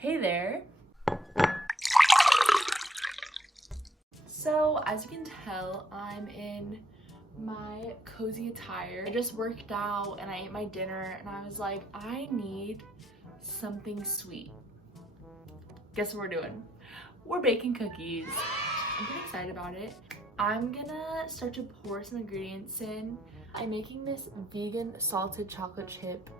Hey there. So as you can tell, I'm in my cozy attire. I just worked out and I ate my dinner and I was like, I need something sweet. Guess what we're doing? We're baking cookies. I'm pretty excited about it. I'm gonna start to pour some ingredients in. I'm making this vegan salted chocolate chip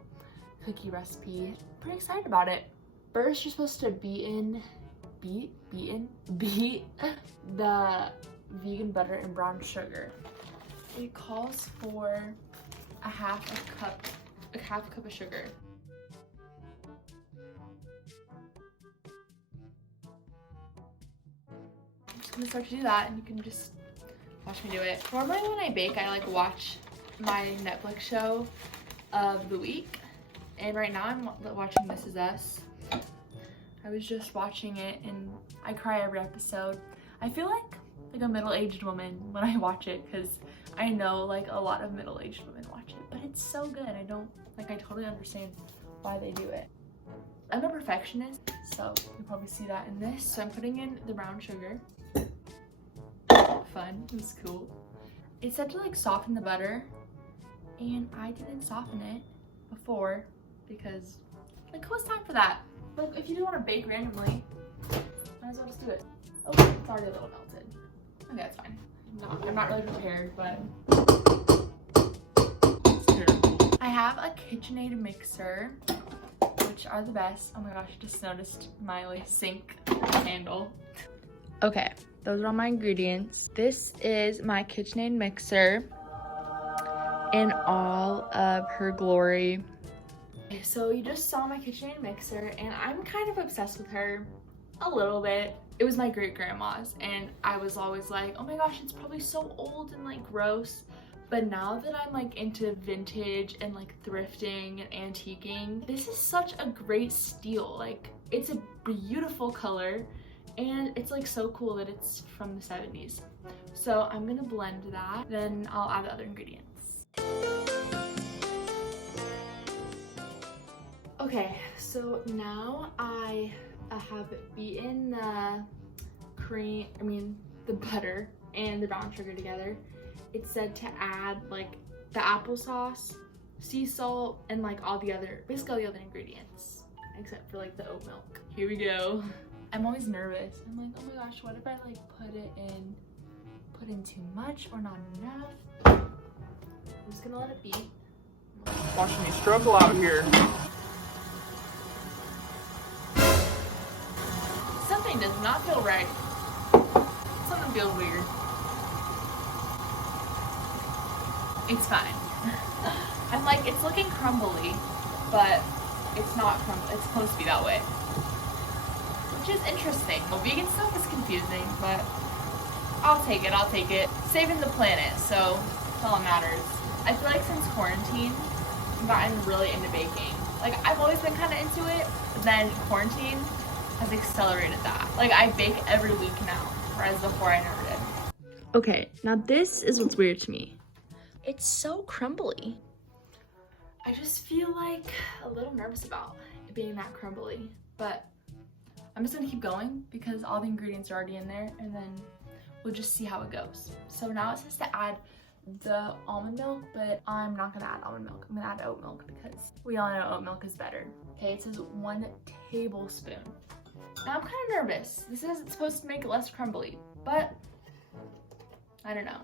cookie recipe. Pretty excited about it. First, you're supposed to beat the vegan butter and brown sugar. It calls for a half cup of sugar. I'm just gonna start to do that, and you can just watch me do it. Normally when I bake, I like watch my Netflix show of the week, and right now I'm watching This Is Us. I was just watching it and I cry every episode. I feel like a middle-aged woman when I watch it, because I know like a lot of middle-aged women watch it, but it's so good. I totally understand why they do it. I'm a perfectionist, so you'll probably see that in this. So I'm putting in the brown sugar. Fun, it was cool. It's said to like soften the butter, and I didn't soften it before because like who has time for that? Like if you do want to bake randomly, might as well just do it. Oh, it's already a little melted. Okay, that's fine. I'm not really prepared, but it's terrible. I have a KitchenAid mixer, which are the best. Oh my gosh, I just noticed my like sink handle. Okay, those are all my ingredients. This is my KitchenAid mixer in all of her glory. So you just saw my KitchenAid mixer, and I'm kind of obsessed with her a little bit. It was my great-grandma's, and I was always like, oh my gosh, it's probably so old and like gross. But now that I'm like into vintage and like thrifting and antiquing, this is such a great steal. Like it's a beautiful color, and it's like so cool that it's from the 70s. So I'm gonna blend that, then I'll add the other ingredients. Okay, so now I have beaten the the butter and the brown sugar together. It's said to add like the applesauce, sea salt, and like basically all the other ingredients, except for like the oat milk. Here we go. I'm always nervous. I'm like, oh my gosh, what if I like put in too much or not enough? I'm just gonna let it beat. Watching me struggle out here. Something does not feel right. Something feels weird. It's fine. I'm like, it's looking crumbly, but it's not crumbly. It's supposed to be that way. Which is interesting. Well, vegan stuff is confusing, but I'll take it. Saving the planet, so that's all that matters. I feel like since quarantine, I've gotten really into baking. Like, I've always been kind of into it, but then quarantine has accelerated that. Like, I bake every week now, whereas before I never did. Okay, now this is what's weird to me. It's so crumbly. I just feel like a little nervous about it being that crumbly, but I'm just gonna keep going because all the ingredients are already in there, and then we'll just see how it goes. So now it says to add the almond milk, but I'm not gonna add almond milk. I'm gonna add oat milk because we all know oat milk is better. Okay, it says 1 tablespoon. Now I'm kind of nervous. This says it's supposed to make it less crumbly, but I don't know.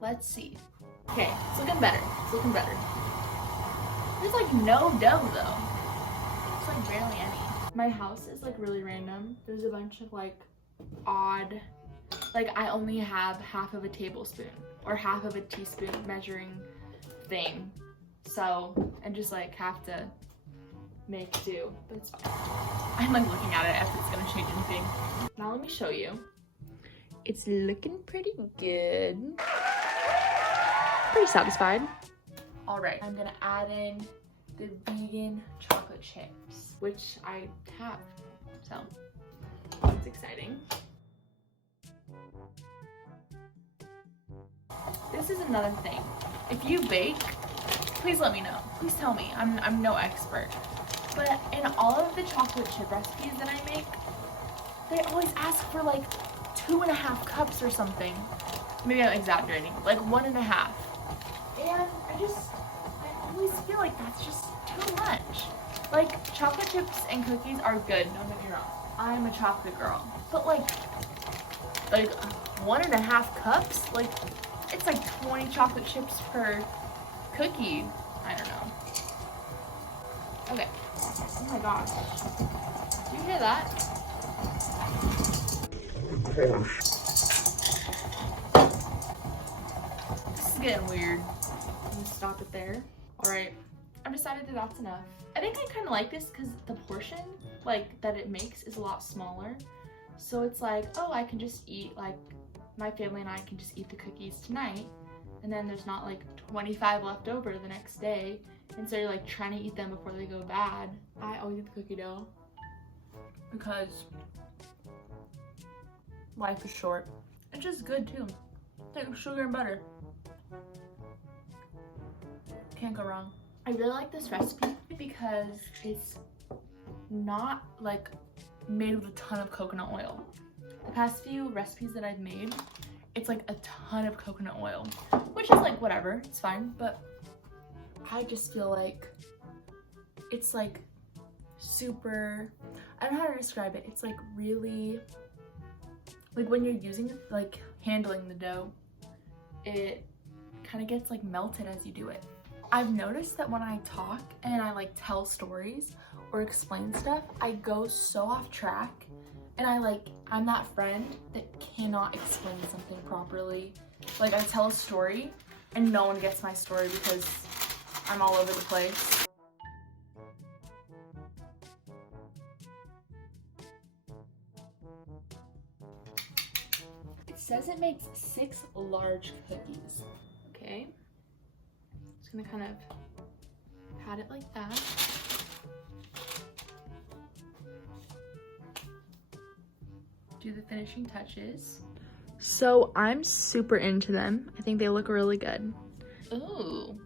Let's see. Okay, it's looking better. There's like no dough though. It's like barely any. My house is like really random. There's a bunch of like odd, like I only have half of a tablespoon or half of a teaspoon measuring thing. So I just like have to make do, but it's fine. I'm like looking at it as it's gonna change anything. Now let me show you. It's looking pretty good. Pretty satisfied. All right, I'm gonna add in the vegan chocolate chips, which I have, so it's exciting. This is another thing. If you bake, please let me know. Please tell me. I'm no expert. But in all of the chocolate chip recipes that I make, they always ask for like 2.5 cups or something. Maybe I'm exaggerating, like 1.5. And I always feel like that's just too much. Like, chocolate chips and cookies are good, don't get me wrong. I'm a chocolate girl. But like 1.5 cups? Like, it's like 20 chocolate chips per cookie. I don't know. Okay. Oh my gosh. Do you hear that? This is getting weird. I'm gonna stop it there. Alright. I've decided that that's enough. I think I kind of like this because the portion, like, that it makes is a lot smaller. So it's like, oh, I can just eat, like, my family and I can just eat the cookies tonight. And then there's not, like, 25 left over the next day. And so you're, like, trying to eat them before they go bad. I always eat the cookie dough because life is short. It's just good, too. It's like sugar and butter. Can't go wrong. I really like this recipe because it's not like made with a ton of coconut oil. The past few recipes that I've made, it's like a ton of coconut oil, which is like whatever, it's fine, but I just feel like it's like super, I don't know how to describe it. It's like really, like when you're using, like handling the dough, it kind of gets like melted as you do it. I've noticed that when I talk and I like tell stories or explain stuff, I go so off track, and I'm that friend that cannot explain something properly. Like, I tell a story and no one gets my story because I'm all over the place. It says it makes 6 large cookies. Okay. Just gonna kind of pat it like that. Do the finishing touches. So I'm super into them. I think they look really good. Ooh.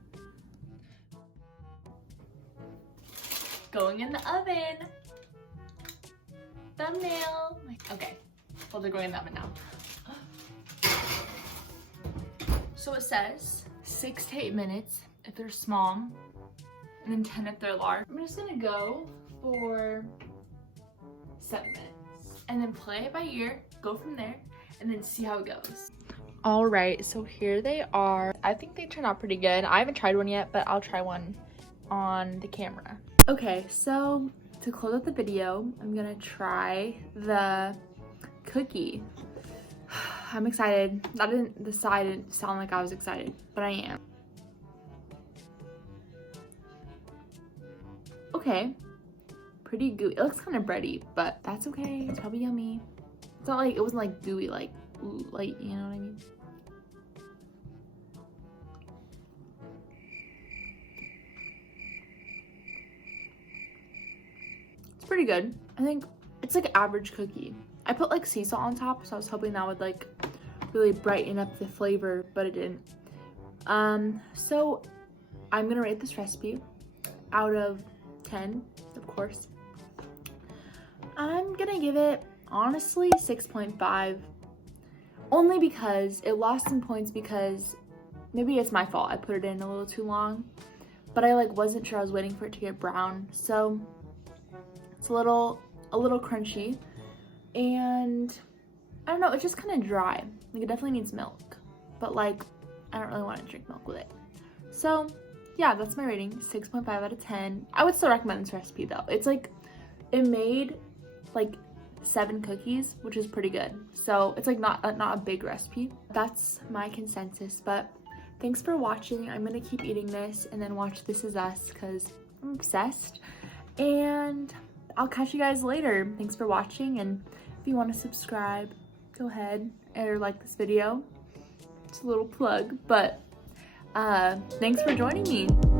Going in the oven. Thumbnail. Okay. Well, they're going in the oven now. So it says 6 to 8 minutes if they're small, and then 10 if they're large. I'm just gonna go for 7 minutes and then play it by ear, go from there, and then see how it goes. All right, so here they are. I think they turned out pretty good. I haven't tried one yet, but I'll try one on the camera. Okay, so to close out the video, I'm gonna try the cookie. I'm excited. That didn't sound like I was excited, but I am. Okay, pretty gooey. It looks kind of bready, but that's okay. It's probably yummy. It's not like, it wasn't like gooey, like, you know what I mean? It's pretty good. I think it's like average cookie. I put like sea salt on top, so I was hoping that would like really brighten up the flavor, but it didn't. So I'm gonna rate this recipe out of 10, of course. I'm gonna give it, honestly, 6.5. Only because it lost some points because maybe it's my fault. I put it in a little too long, but I like wasn't sure. I was waiting for it to get brown. So it's a little crunchy, and I don't know, it's just kind of dry. Like, it definitely needs milk, but like I don't really want to drink milk with it. So yeah, that's my rating, 6.5 out of 10. I would still recommend this recipe though. It's like, it made like 7 cookies, which is pretty good. So it's like not a big recipe. That's my consensus, but thanks for watching. I'm gonna keep eating this and then watch This Is Us because I'm obsessed. And I'll catch you guys later. Thanks for watching, and if you want to subscribe, go ahead, or like this video. It's a little plug, but thanks for joining me.